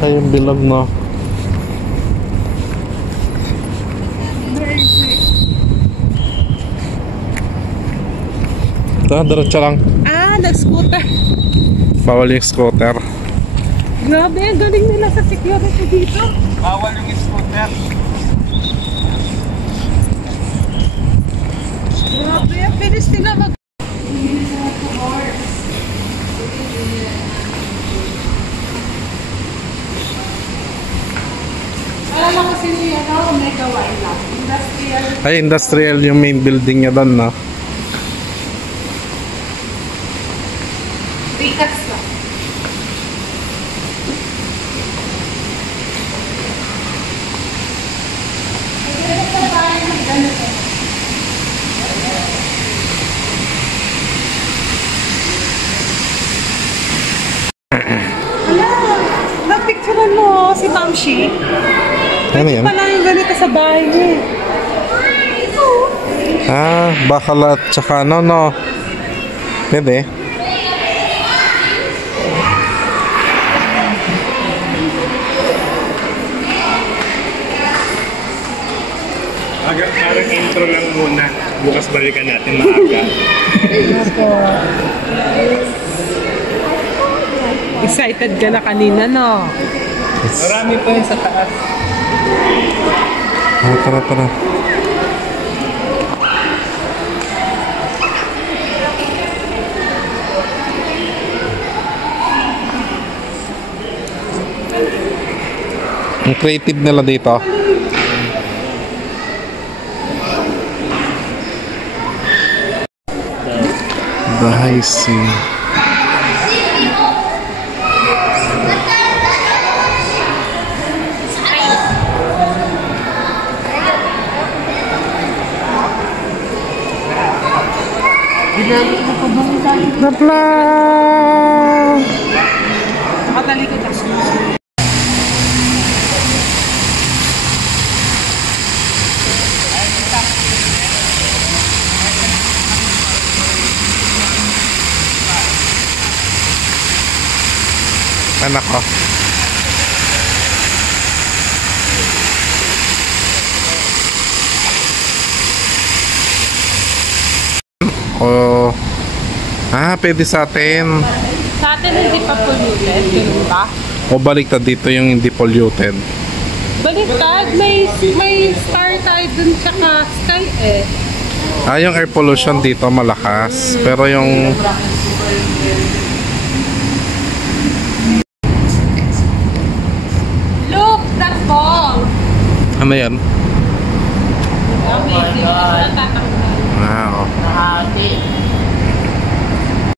Ay, yung bilog, no? Ito, diretso lang. Ah, nag-scooter. Bawal yung scooter. Grabe, ang galing nila sa security dito. Bawal yung scooter. Grabe, ang bilis nila mag... Alam mo kasi niya, no? Mega Wildlife. Industrial. Ay, industrial yung main building niya doon, no? Rikas lang. Napicturean mo si Tamshi. Ano yan? Pala yung ganito sa bahay niya. Ah, bakal at saka ano, no? Pwede. Parang intro lang muna. Bukas balikan natin maaga. Excited ka na kanina, no? Marami pa yun sa taas. Oh, tara, tara. Ang creative nila dito. Bahay si... Napla! Nakatali ka dyan. Anak ko. Oh. Ah, pwede sa atin. Sa atin hindi pa polluted, ganun ba? O baliktad dito yung hindi polluted. Baliktad, may star tayo dun tsaka sky eh. Ah, yung air pollution dito malakas. Pero yung... Look, that ball! Ano yan? Amazing. Ah, oh. Nahati.